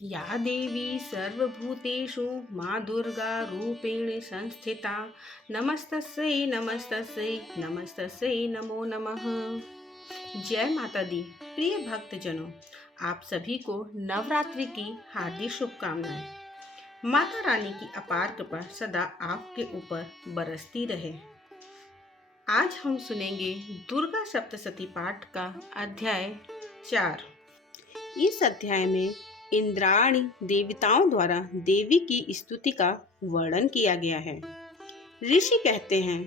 या देवी सर्वभूतेषु माँ दुर्गा रूपेण संस्थिता नमस्तस्यै नमस्तस्यै नमस्तस्यै नमो नमः। जय माता दी। प्रिय भक्तजनों, आप सभी को नवरात्रि की हार्दिक शुभकामनाएं। माता रानी की अपार कृपा सदा आपके ऊपर बरसती रहे। आज हम सुनेंगे दुर्गा सप्तशती पाठ का अध्याय 4। इस अध्याय में इंद्राणी देवताओं द्वारा देवी की स्तुति का वर्णन किया गया है। ऋषि कहते हैं,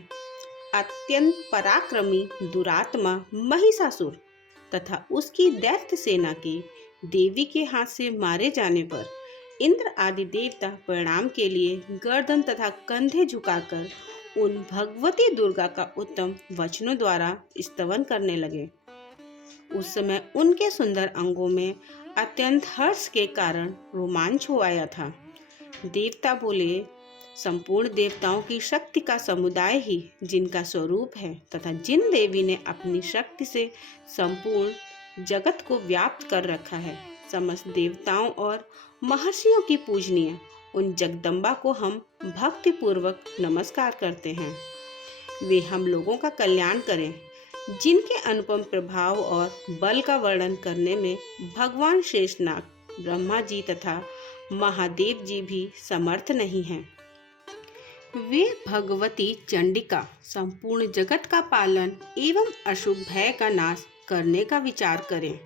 अत्यंत पराक्रमी दुरात्मा महिषासुर तथा उसकी दैत्य सेना के देवी के हाथ से मारे जाने पर इंद्र आदि देवता प्रणाम के लिए गर्दन तथा कंधे झुकाकर उन भगवती दुर्गा का उत्तम वचनों द्वारा स्तवन करने लगे। उस समय उनके सुंदर अंगों में अत्यंत हर्ष के कारण रोमांच हो आया था। देवता बोले, संपूर्ण देवताओं की शक्ति का समुदाय ही जिनका स्वरूप है तथा जिन देवी ने अपनी शक्ति से संपूर्ण जगत को व्याप्त कर रखा है, समस्त देवताओं और महर्षियों की पूजनीय उन जगदम्बा को हम भक्ति पूर्वक नमस्कार करते हैं। वे हम लोगों का कल्याण करें। जिनके अनुपम प्रभाव और बल का वर्णन करने में भगवान शेषनाग ब्रह्मा जी तथा महादेव जी भी समर्थ नहीं हैं। वे भगवती चंडिका संपूर्ण जगत का पालन एवं अशुभ भय का नाश करने का विचार करें।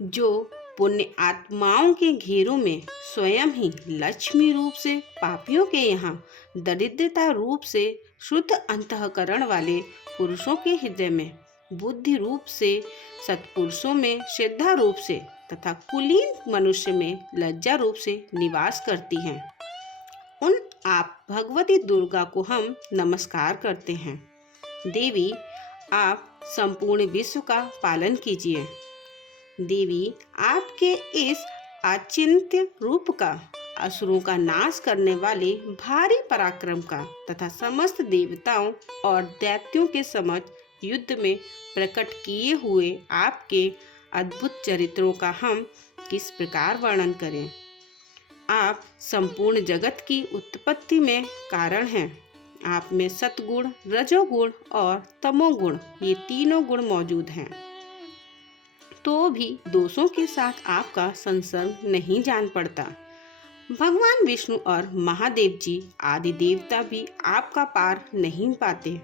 जो पुण्य आत्माओं के घेरों में स्वयं ही लक्ष्मी रूप से पापियों के यहाँ दरिद्रता रूप से शुद्ध अंतःकरण वाले पुरुषों के हृदय में बुद्धि रूप से सत्पुरुषों में श्रद्धा रूप से तथा कुलीन मनुष्य में लज्जा रूप से निवास करती हैं, उन आप भगवती दुर्गा को हम नमस्कार करते हैं। देवी, आप संपूर्ण विश्व का पालन कीजिए। देवी, आपके इस अचिंत्य रूप का, असुरों का नाश करने वाले भारी पराक्रम का तथा समस्त देवताओं और दैत्यों के समक्ष युद्ध में प्रकट किए हुए आपके अद्भुत चरित्रों का हम किस प्रकार वर्णन करें। आप संपूर्ण जगत की उत्पत्ति में कारण हैं। आप में सतगुण, रजोगुण और तमोगुण, ये तीनों गुण मौजूद हैं, तो भी दोषों के साथ आपका संसर्ग नहीं जान पड़ता। भगवान विष्णु और महादेव जी आदि देवता भी आपका पार नहीं पाते।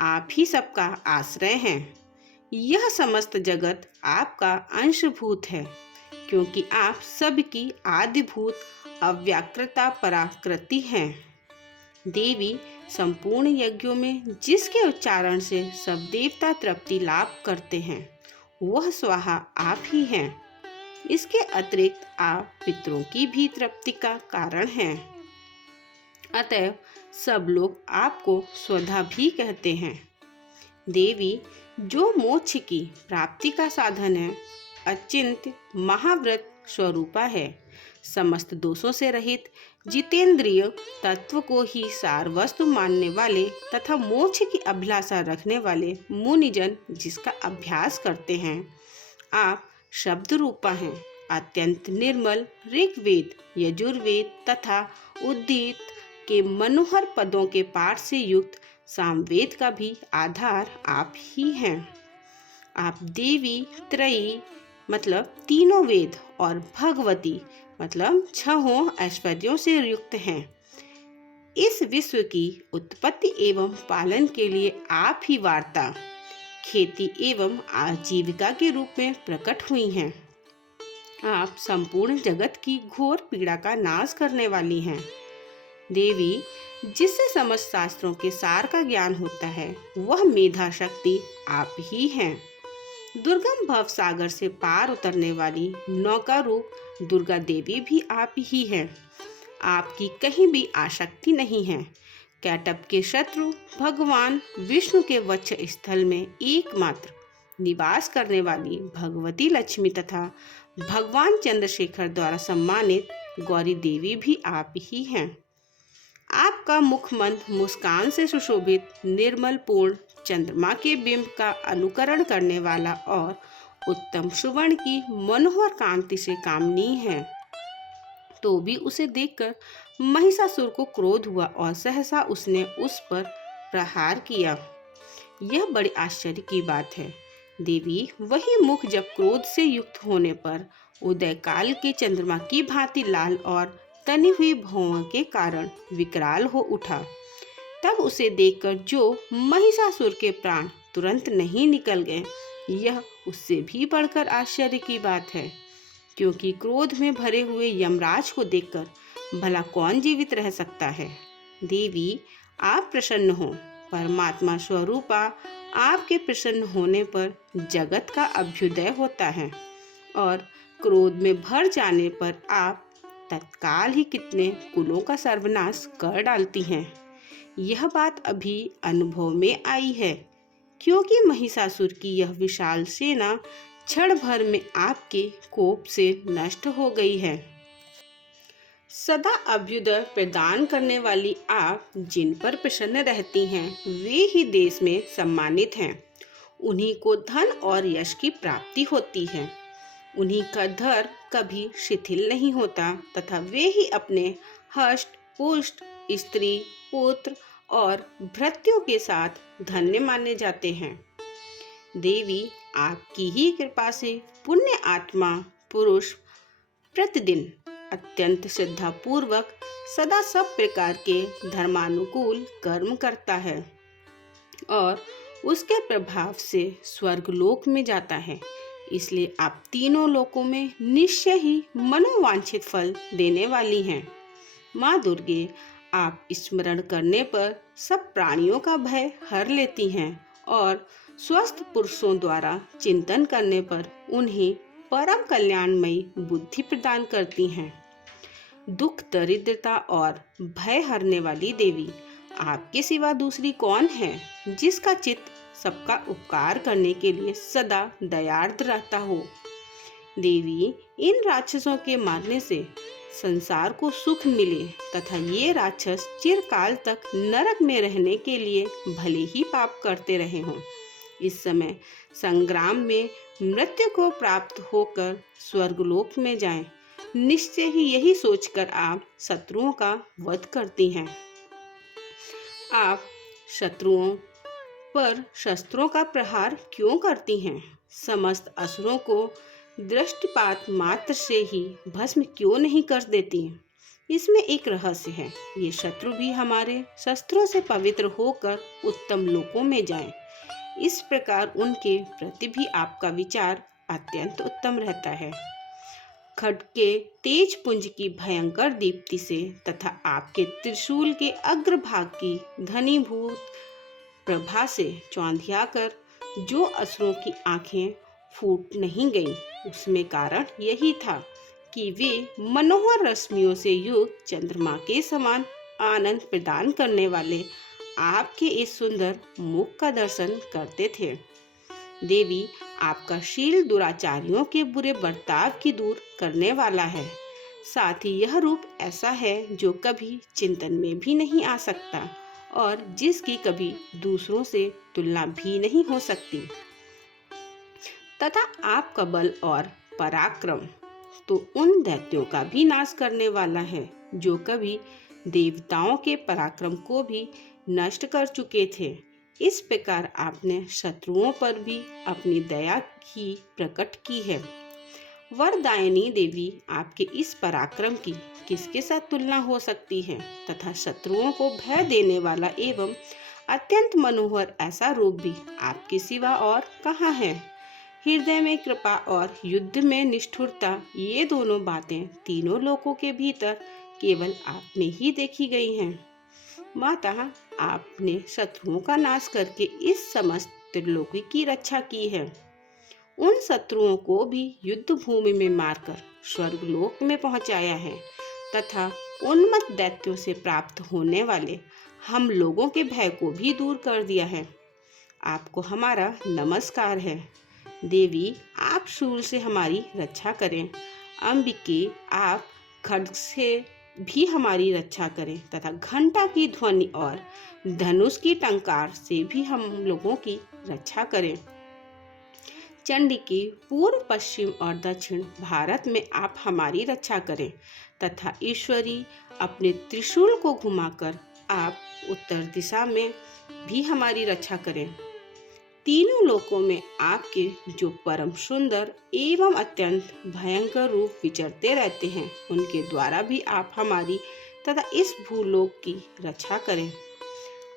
आप ही सबका आश्रय हैं। यह समस्त जगत आपका अंशभूत है, क्योंकि आप सबकी आदिभूत अव्याकृता पराकृति हैं। देवी, संपूर्ण यज्ञों में जिसके उच्चारण से सब देवता तृप्ति लाभ करते हैं, वह स्वाहा आप ही हैं। इसके अतिरिक्त आप पितरों की भी तृप्ति का कारण हैं। अतएव सब लोग आपको स्वधा भी कहते हैं। देवी, जो मोक्ष की प्राप्ति का साधन है, अचिंत्य महाव्रत स्वरूपा है, समस्त दोषों से रहित जितेंद्रिय तत्व को ही सार वस्तु मानने वाले तथा मोक्ष की अभिलाषा रखने वाले मुनिजन जिसका अभ्यास करते हैं, आप शब्द रूपा हैं। अत्यंत निर्मल ऋग्वेद, यजुर्वेद तथा उद्गीत के मनोहर पदों के पाठ से युक्त सामवेद का भी आधार आप ही हैं। आप देवी त्रयी मतलब तीनों वेद और भगवती मतलब छहों ऐश्वर्यों से युक्त हैं। इस विश्व की उत्पत्ति एवं पालन के लिए आप ही वार्ता, खेती एवं आजीविका के रूप में प्रकट हुई हैं। आप संपूर्ण जगत की घोर पीड़ा का नाश करने वाली हैं। देवी, जिससे समस्त शास्त्रों के सार का ज्ञान होता है, वह मेधा शक्ति आप ही हैं। दुर्गम भव सागर से पार उतरने वाली नौका रूप दुर्गा देवी भी आप ही हैं। आपकी कहीं भी आसक्ति नहीं है। कैटभ के शत्रु भगवान विष्णु के वक्ष स्थल में एकमात्र निवास करने वाली भगवती लक्ष्मी तथा भगवान चंद्रशेखर द्वारा सम्मानित गौरी देवी भी आप ही हैं। आपका मुखमंद मुस्कान से सुशोभित निर्मल पूर्ण चंद्रमा के बिंब का अनुकरण करने वाला और उत्तम सुवर्ण की मनोहर कांति से कामनीय है। तो भी उसे देखकर महिषासुर को क्रोध हुआ और सहसा उसने उस पर प्रहार किया। यह बड़े आश्चर्य की बात है। देवी वही मुख जब क्रोध से युक्त होने पर उदय काल के चंद्रमा की भांति लाल और तनी हुई भौहों के कारण विकराल हो उठा। तब उसे देखकर जो महिषासुर के प्राण तुरंत नहीं निकल गए, यह उससे भी बढ़कर आश्चर्य की बात है, क्योंकि क्रोध में भरे हुए यमराज को देखकर भला कौन जीवित रह सकता है। देवी आप प्रसन्न हो। परमात्मा स्वरूपा आपके प्रसन्न होने पर जगत का अभ्युदय होता है और क्रोध में भर जाने पर आप तत्काल ही कितने कुलों का सर्वनाश कर डालती हैं। यह बात अभी अनुभव में आई है, क्योंकि महिषासुर की यह विशाल सेना क्षण भर में आपके कोप से नष्ट हो गई है। सदा अभ्युदय प्रदान करने वाली आप जिन पर प्रसन्न रहती हैं, वे ही देश में सम्मानित हैं। उन्हीं को धन और यश की प्राप्ति होती है। उन्हीं का धर्म कभी शिथिल नहीं होता तथा वे ही अपने हष्ट पुष्ट स्त्री पुत्र और भृत्यों के साथ धन्य माने जाते हैं। देवी आपकी ही कृपा से पुण्य आत्मा पुरुष प्रतिदिन अत्यंत श्रद्धा पूर्वक सदा सब प्रकार के धर्मानुकूल कर्म करता है और उसके प्रभाव से स्वर्गलोक में जाता है। इसलिए आप तीनों लोकों में निश्चय ही मनोवांछित फल देने वाली हैं। माँ दुर्गे आप स्मरण करने पर सब प्राणियों का भय हर लेती हैं और स्वस्थ पुरुषों द्वारा चिंतन करने पर उन्हें परम कल्याणमयी बुद्धि प्रदान करती हैं। दुख दरिद्रता और भय हरने वाली देवी, आपके सिवा दूसरी कौन है जिसका चित्त सबका उपकार करने के लिए सदा दयार्द रहता हो। देवी इन राक्षसों के मारने से संसार को सुख मिले तथा ये राक्षस चिरकाल तक नरक में रहने के लिए भले ही पाप करते रहे हों, इस समय संग्राम में मृत्यु को प्राप्त होकर स्वर्गलोक में जाएं। निश्चय ही यही सोचकर आप शत्रुओं का वध करती हैं। आप शत्रुओं पर शस्त्रों का प्रहार क्यों करती हैं? समस्त असुरों को दृष्टिपात मात्र से ही भस्म क्यों नहीं कर देती? इसमें एक रहस्य है। ये शत्रु भी हमारे शस्त्रों से पवित्र होकर उत्तम लोकों में जाएं। इस प्रकार उनके प्रति भी आपका विचार अत्यंत उत्तम रहता है। खड्ग के तेज पुंज की भयंकर दीप्ति से तथा आपके त्रिशूल के अग्रभाग की घनीभूत प्रभा से चौंधिया कर जो असुरों की आंखें फूट नहीं गईं, उसमें कारण यही था कि वे मनोहर रश्मियों से युक्त चंद्रमा के समान आनंद प्रदान करने वाले आपके इस सुंदर मुख का दर्शन करते थे। देवी आपका शील दुराचारियों के बुरे बर्ताव की दूर करने वाला है। साथ ही यह रूप ऐसा है जो कभी चिंतन में भी नहीं आ सकता और जिसकी कभी दूसरों से तुलना भी नहीं हो सकती। तथा आपका बल और पराक्रम तो उन दैत्यों का भी नाश करने वाला है जो कभी देवताओं के पराक्रम को भी नष्ट कर चुके थे। इस प्रकार आपने शत्रुओं पर भी अपनी दया की प्रकट की है। वरदायिनी देवी, आपके इस पराक्रम की किसके साथ तुलना हो सकती है तथा शत्रुओं को भय देने वाला एवं अत्यंत मनोहर ऐसा रूप भी आपके सिवा और कहाँ है। हृदय में कृपा और युद्ध में निष्ठुरता, ये दोनों बातें तीनों लोकों के भीतर केवल आप में ही देखी गई हैं। माता, आपने शत्रुओं का नाश करके इस समस्त त्रिलोकी की रक्षा की है। उन शत्रुओं को भी युद्ध भूमि में मारकर स्वर्गलोक में पहुंचाया है तथा उन्मत्त दैत्यों से प्राप्त होने वाले हम लोगों के भय को भी दूर कर दिया है। आपको हमारा नमस्कार है। देवी, आप शूल से हमारी रक्षा करें। अंबिके, आप खड्ग से भी हमारी रक्षा करें तथा घंटा की ध्वनि और धनुष की टंकार से भी हम लोगों की रक्षा करें। चंडी के पूर्व, पश्चिम और दक्षिण भारत में आप हमारी रक्षा करें तथा ईश्वरी अपने त्रिशूल को घुमाकर आप उत्तर दिशा में भी हमारी रक्षा करें। तीनों लोकों में आपके जो परम सुंदर एवं अत्यंत भयंकर रूप विचरते रहते हैं, उनके द्वारा भी आप हमारी तथा इस भूलोक की रक्षा करें।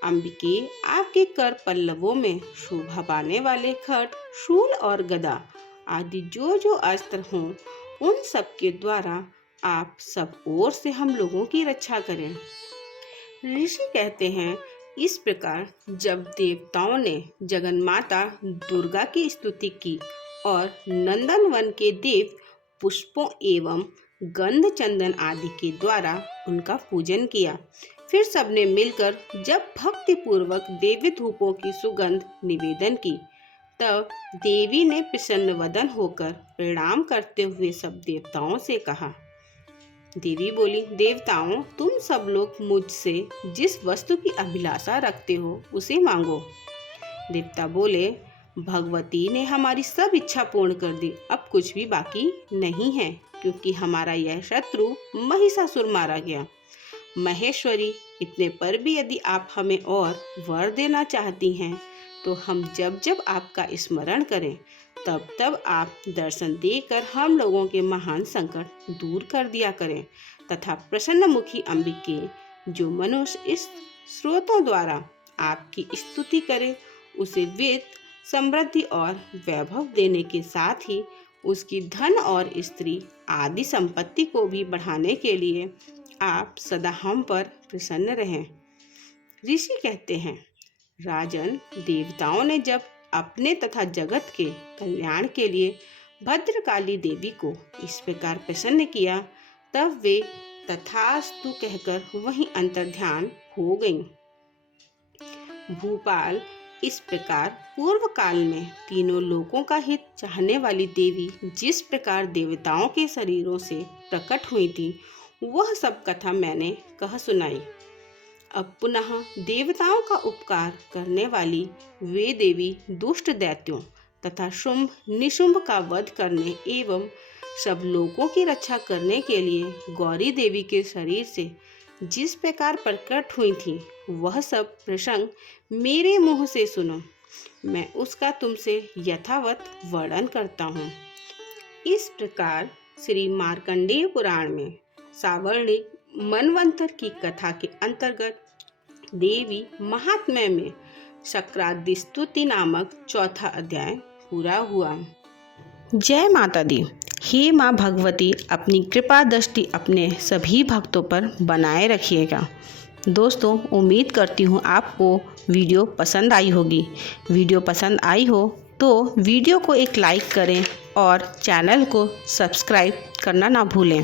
अंबिके, आपके कर पल्लवों में शोभा पाने वाले खड्ग, शूल और गदा आदि जो जो अस्त्र हों, उन सब के द्वारा आप सब ओर से हम लोगों की रक्षा करें। ऋषि कहते हैं, इस प्रकार जब देवताओं ने जगन्माता दुर्गा की स्तुति की और नंदनवन के देव पुष्पों एवं गंध चंदन आदि के द्वारा उनका पूजन किया, फिर सबने मिलकर जब भक्ति पूर्वक देवी धूपों की सुगंध निवेदन की, तब देवी ने प्रसन्न वदन होकर प्रणाम करते हुए सब देवताओं से कहा। देवी बोली, देवताओं, तुम सब लोग मुझसे जिस वस्तु की अभिलाषा रखते हो उसे मांगो। देवता बोले, भगवती ने हमारी सब इच्छा पूर्ण कर दी, अब कुछ भी बाकी नहीं है, क्योंकि हमारा यह शत्रु महिषासुर मारा गया। महेश्वरी, इतने पर भी यदि आप हमें और वर देना चाहती हैं, तो हम जब जब आपका स्मरण करें, तब तब आप दर्शन देकर हम लोगों के महान संकट दूर कर दिया करें तथा प्रसन्नमुखी अंबिके, जो मनुष्य इस स्रोतों द्वारा आपकी स्तुति करे, उसे वित्त, समृद्धि और वैभव देने के साथ ही उसकी धन और स्त्री आदि संपत्ति को भी बढ़ाने के लिए आप सदा हम पर प्रसन्न रहें। ऋषि कहते हैं, राजन, देवताओं ने जब अपने तथा जगत के कल्याण के लिए भद्रकाली देवी को इस प्रकार प्रसन्न किया, तब वे तथास्तु कहकर वहीं अंतर्ध्यान हो गईं। भूपाल, इस प्रकार पूर्व काल में तीनों लोकों का हित चाहने वाली देवी जिस प्रकार देवताओं के शरीरों से प्रकट हुई थी, वह सब कथा मैंने कह सुनाई। अब पुनः देवताओं का उपकार करने वाली वे देवी दुष्ट दैत्यों तथा शुंभ निशुंभ का वध करने एवं सब लोगों की रक्षा करने के लिए गौरी देवी के शरीर से जिस प्रकार प्रकट हुई थी, वह सब प्रसंग मेरे मुंह से सुनो। मैं उसका तुमसे यथावत वर्णन करता हूँ। इस प्रकार श्री मार्कंडेय पुराण में सावर्णिक मनवंतर की कथा के अंतर्गत देवी महात्म्य में शक्रादि स्तुति नामक चौथा अध्याय पूरा हुआ। जय माता दी। हे माँ भगवती, अपनी कृपा दृष्टि अपने सभी भक्तों पर बनाए रखिएगा। दोस्तों, उम्मीद करती हूँ आपको वीडियो पसंद आई होगी। वीडियो पसंद आई हो तो वीडियो को एक लाइक करें और चैनल को सब्सक्राइब करना ना भूलें।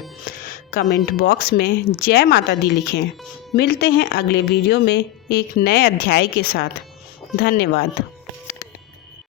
कमेंट बॉक्स में जय माता दी लिखें। मिलते हैं अगले वीडियो में एक नए अध्याय के साथ। धन्यवाद।